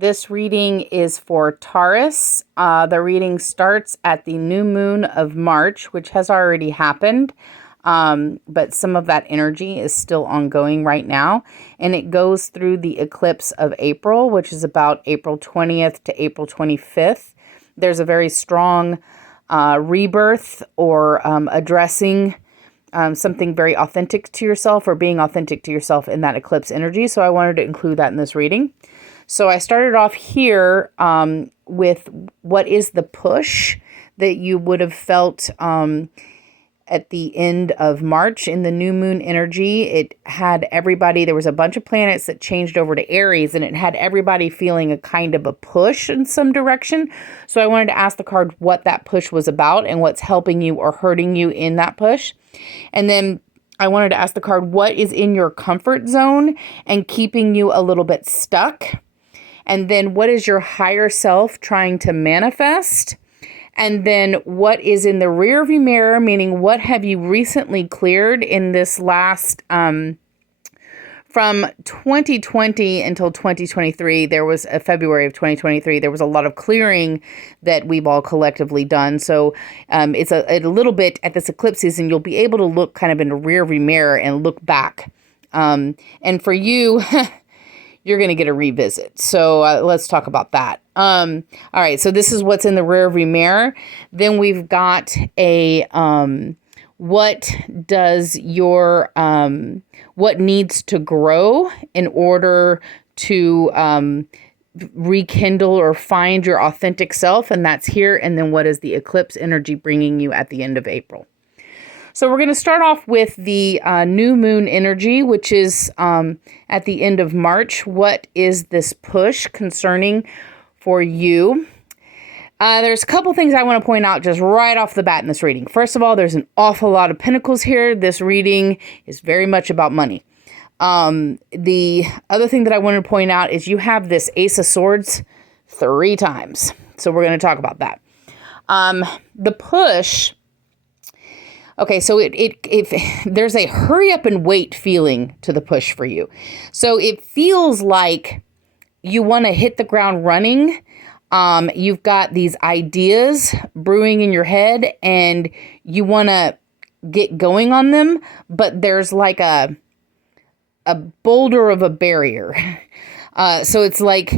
This reading is for Taurus. The reading starts at the new moon of March, which has already happened, but some of that energy is still ongoing right now. And it goes through the eclipse of April, which is about April 20th to April 25th. There's a very strong rebirth or addressing something very authentic to yourself or being authentic to yourself in that eclipse energy. So I wanted to include that in this reading. So I started off here with what is the push that you would have felt at the end of March in the new moon energy. It had everybody, there was a bunch of planets that changed over to Aries, and it had everybody feeling a kind of a push in some direction. So I wanted to ask the card what that push was about and what's helping you or hurting you in that push. And then I wanted to ask the card what is in your comfort zone and keeping you a little bit stuck. And then what is your higher self trying to manifest? And then what is in the rearview mirror, meaning what have you recently cleared in this last, from 2020 until 2023, there was a February of 2023, there was a lot of clearing that we've all collectively done. So it's a little bit at this eclipse season, you'll be able to look kind of in the rearview mirror and look back. And for you, you're going to get a revisit. So let's talk about that. All right. So this is what's in the rearview mirror. Then we've got a, what does your, what needs to grow in order to, rekindle or find your authentic self. And that's here. And then what is the eclipse energy bringing you at the end of April? So we're going to start off with the new moon energy, which is at the end of March. What is this push concerning for you? There's a couple things I want to point out just right off the bat in this reading. First of all, there's an awful lot of pentacles here. This reading is very much about money. The other thing that I wanted to point out is you have this Ace of Swords 3 times. So we're going to talk about that. The push... Okay, so if there's a hurry up and wait feeling to the push for you. So it feels like you want to hit the ground running. You've got these ideas brewing in your head and you want to get going on them, but there's like a boulder of a barrier. So it's like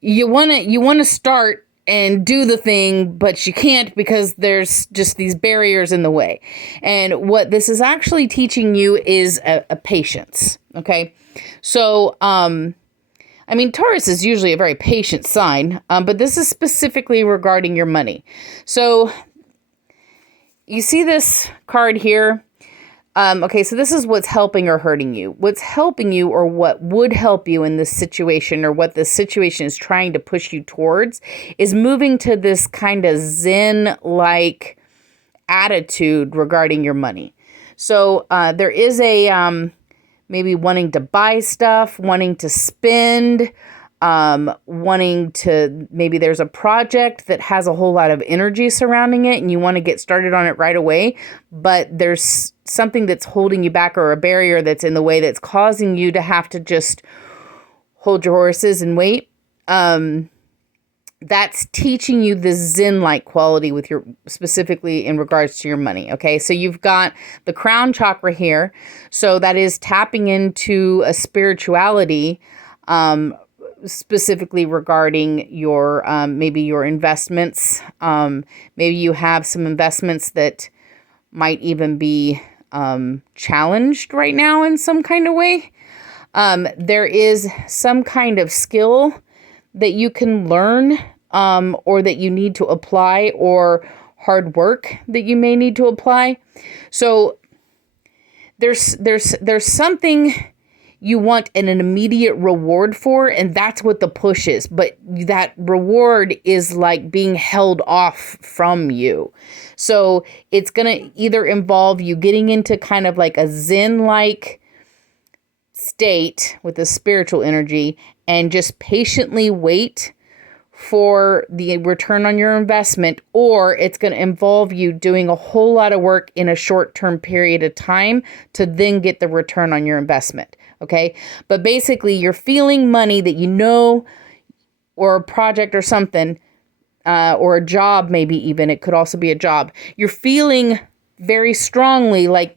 you want to start and do the thing, but you can't because there's just these barriers in the way. And what this is actually teaching you is a patience. Okay. So, I mean, Taurus is usually a very patient sign, but this is specifically regarding your money. So you see this card here. Okay, so this is what's helping or hurting you. What's helping you or what would help you in this situation or what this situation is trying to push you towards is moving to this kind of Zen-like attitude regarding your money. So there is a maybe wanting to buy stuff, wanting to spend, wanting to, maybe there's a project that has a whole lot of energy surrounding it and you want to get started on it right away, but there's something that's holding you back or a barrier that's in the way that's causing you to have to just hold your horses and wait. That's teaching you the Zen-like quality with your, specifically in regards to your money. Okay. So you've got the crown chakra here. So that is tapping into a spirituality, specifically regarding your, maybe your investments. Maybe you have some investments that might even be, challenged right now in some kind of way. There is some kind of skill that you can learn, or that you need to apply, or hard work that you may need to apply. So there's something you want an immediate reward for, and that's what the push is. But that reward is like being held off from you. So it's going to either involve you getting into kind of like a Zen-like state with the spiritual energy and just patiently wait for the return on your investment, or it's going to involve you doing a whole lot of work in a short-term period of time to then get the return on your investment. Okay. But basically you're feeling money that you know or a project or something, or a job, maybe even. It could also be a job. You're feeling very strongly like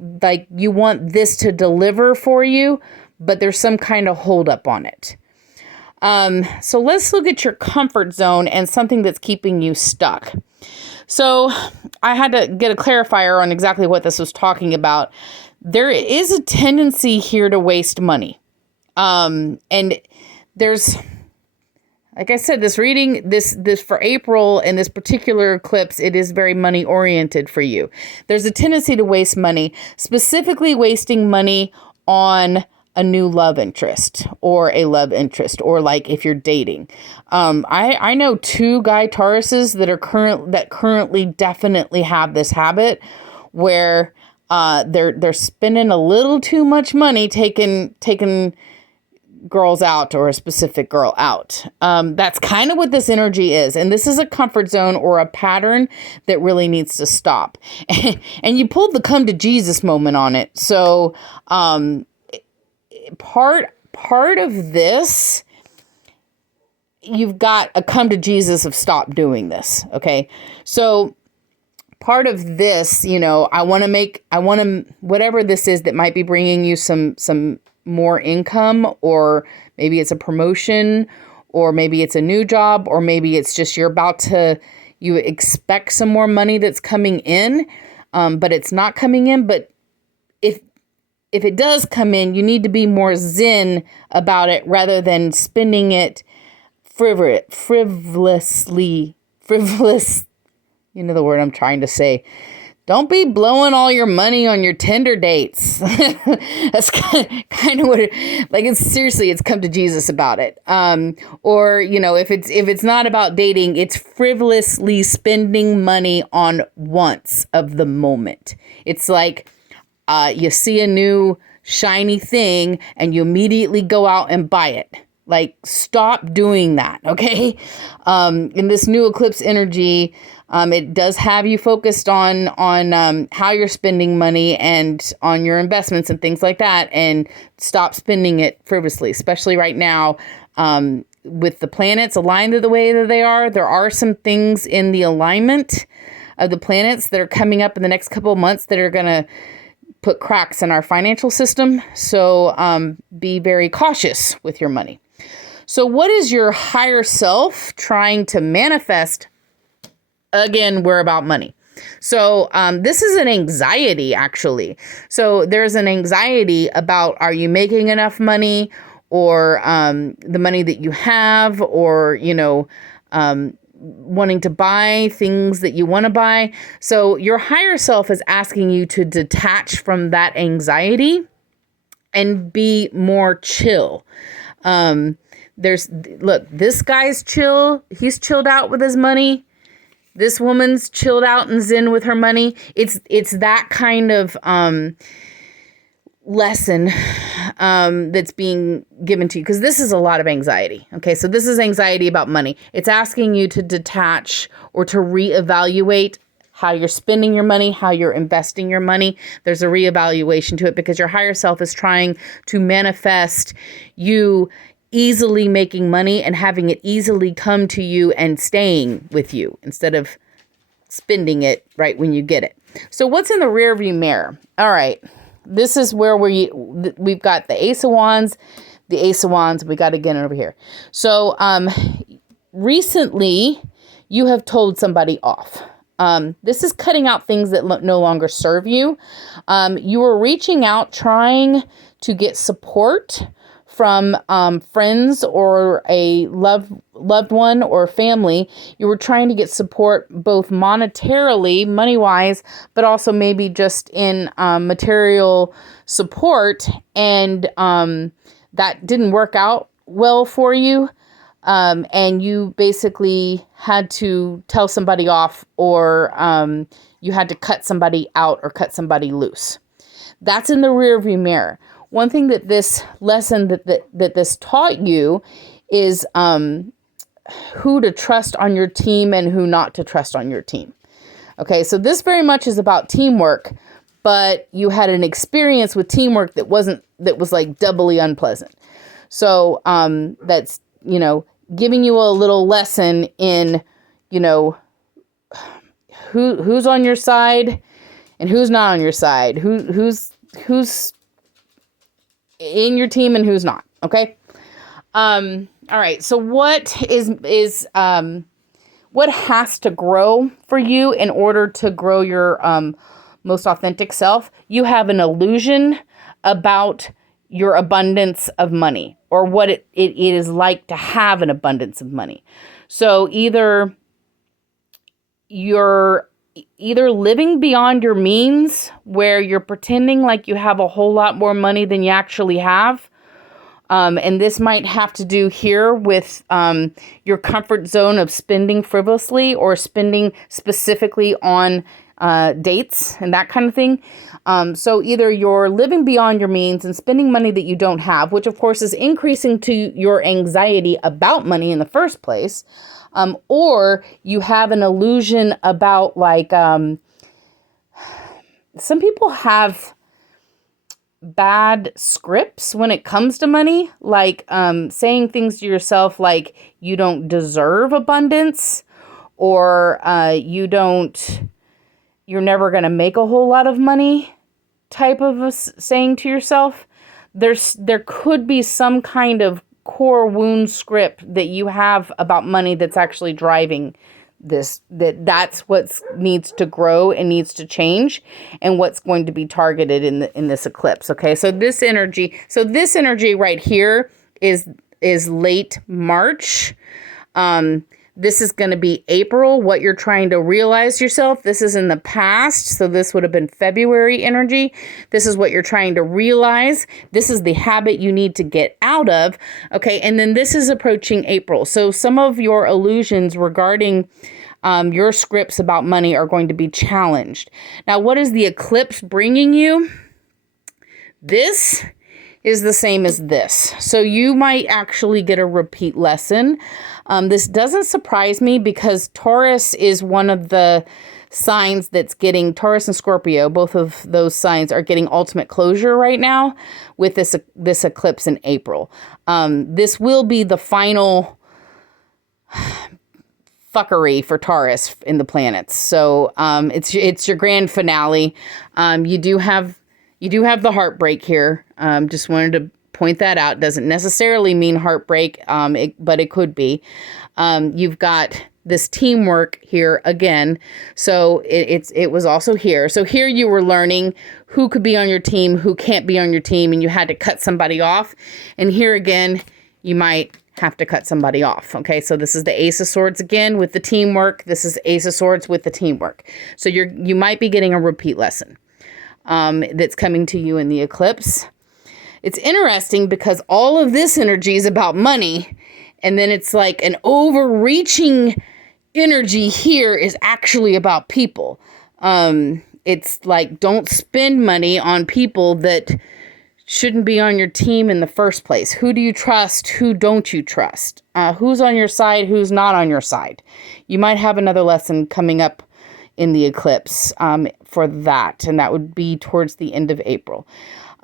you want this to deliver for you, but there's some kind of holdup on it. So let's look at your comfort zone and something that's keeping you stuck. So I had to get a clarifier on exactly what this was talking about. There is a tendency here to waste money. And there's, like I said, this reading, this for April and this particular eclipse, it is very money oriented for you. There's a tendency to waste money, specifically wasting money on a new love interest or a love interest, or like if you're dating. I know 2 guy Tauruses that currently definitely have this habit where they're spending a little too much money taking girls out, or a specific girl out. That's kind of what this energy is. And this is a comfort zone or a pattern that really needs to stop. And you pulled the come to Jesus moment on it. So part of this, you've got a come to Jesus of stop doing this. Okay. So part of this, I want to, whatever this is that might be bringing you some more income, or maybe it's a promotion, or maybe it's a new job, or maybe it's just you expect some more money that's coming in, but it's not coming in. But if it does come in, you need to be more zen about it rather than spending it frivolous, you know the word I'm trying to say. Don't be blowing all your money on your Tinder dates. That's kind of what it's come to Jesus about it. Or, if it's not about dating, it's frivolously spending money on wants of the moment. It's like, you see a new shiny thing and you immediately go out and buy it. Like, stop doing that. Okay. In this new eclipse energy, it does have you focused on how you're spending money and on your investments and things like that, and stop spending it frivolously, especially right now, with the planets aligned the way that they are. There are some things in the alignment of the planets that are coming up in the next couple of months that are going to put cracks in our financial system. So be very cautious with your money. So what is your higher self trying to manifest? Again, we're about money. So this is an anxiety, actually. So there's an anxiety about, are you making enough money, or the money that you have, or, wanting to buy things that you want to buy. So your higher self is asking you to detach from that anxiety and be more chill. This guy's chill. He's chilled out with his money. This woman's chilled out and zen with her money. It's that kind of lesson that's being given to you, because this is a lot of anxiety. Okay, so this is anxiety about money. It's asking you to detach or to reevaluate how you're spending your money, how you're investing your money. There's a reevaluation to it, because your higher self is trying to manifest you easily making money and having it easily come to you and staying with you, instead of spending it right when you get it. So what's in the rearview mirror? All right. This is where we've got the Ace of Wands, we got again over here. So recently you have told somebody off. This is cutting out things that no longer serve you. You were reaching out, trying to get support from friends or a loved one or family. You were trying to get support both monetarily, money-wise, but also maybe just in material support, and that didn't work out well for you, and you basically had to tell somebody off, or you had to cut somebody out or cut somebody loose. That's in the rearview mirror. One thing that this lesson that this taught you is who to trust on your team and who not to trust on your team. Okay, so this very much is about teamwork, but you had an experience with teamwork that was like doubly unpleasant. So that's, giving you a little lesson in, you know, who's on your side and who's not on your side, who's in your team and who's not. Okay. All right. So what is what has to grow for you in order to grow your most authentic self? You have an illusion about your abundance of money, or what it is like to have an abundance of money. So either you're living beyond your means, where you're pretending like you have a whole lot more money than you actually have. And this might have to do here with your comfort zone of spending frivolously or spending specifically on dates and that kind of thing. So either you're living beyond your means and spending money that you don't have, which of course is increasing to your anxiety about money in the first place, or you have an illusion about, like, some people have bad scripts when it comes to money, like saying things to yourself like you don't deserve abundance, or you're never going to make a whole lot of money type of a saying to yourself. There could be some kind of core wound script that you have about money that's actually driving that's what needs to grow and needs to change, and what's going to be targeted in this eclipse. Okay, so this energy right here is late March. This is going to be April, what you're trying to realize yourself. This is in the past, so this would have been February energy. This is what you're trying to realize. This is the habit you need to get out of. Okay, and then this is approaching April. So some of your illusions regarding your scripts about money are going to be challenged. Now, what is the eclipse bringing you? This is the same as this. So you might actually get a repeat lesson. This doesn't surprise me, because Taurus is one of the signs that's getting, Taurus and Scorpio, both of those signs are getting ultimate closure right now with this eclipse in April. This will be the final fuckery for Taurus in the planets. So it's your grand finale. You do have the heartbreak here. Just wanted to point that out. Doesn't necessarily mean heartbreak, but it could be. You've got this teamwork here again. So it was also here. So here you were learning who could be on your team, who can't be on your team, and you had to cut somebody off. And here again, you might have to cut somebody off. Okay, so this is the Ace of Swords again with the teamwork. This is Ace of Swords with the teamwork. So you might be getting a repeat lesson that's coming to you in the eclipse. It's interesting because all of this energy is about money, and then it's like an overreaching energy here is actually about people. It's like, don't spend money on people that shouldn't be on your team in the first place. Who do you trust? Who don't you trust? Who's on your side? Who's not on your side? You might have another lesson coming up in the eclipse for that, and that would be towards the end of April.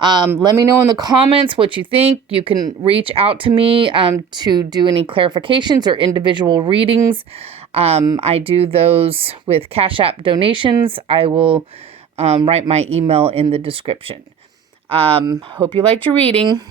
Let me know in the comments what you think. You can reach out to me to do any clarifications or individual readings. I do those with Cash App donations. I will write my email in the description. Hope you liked your reading.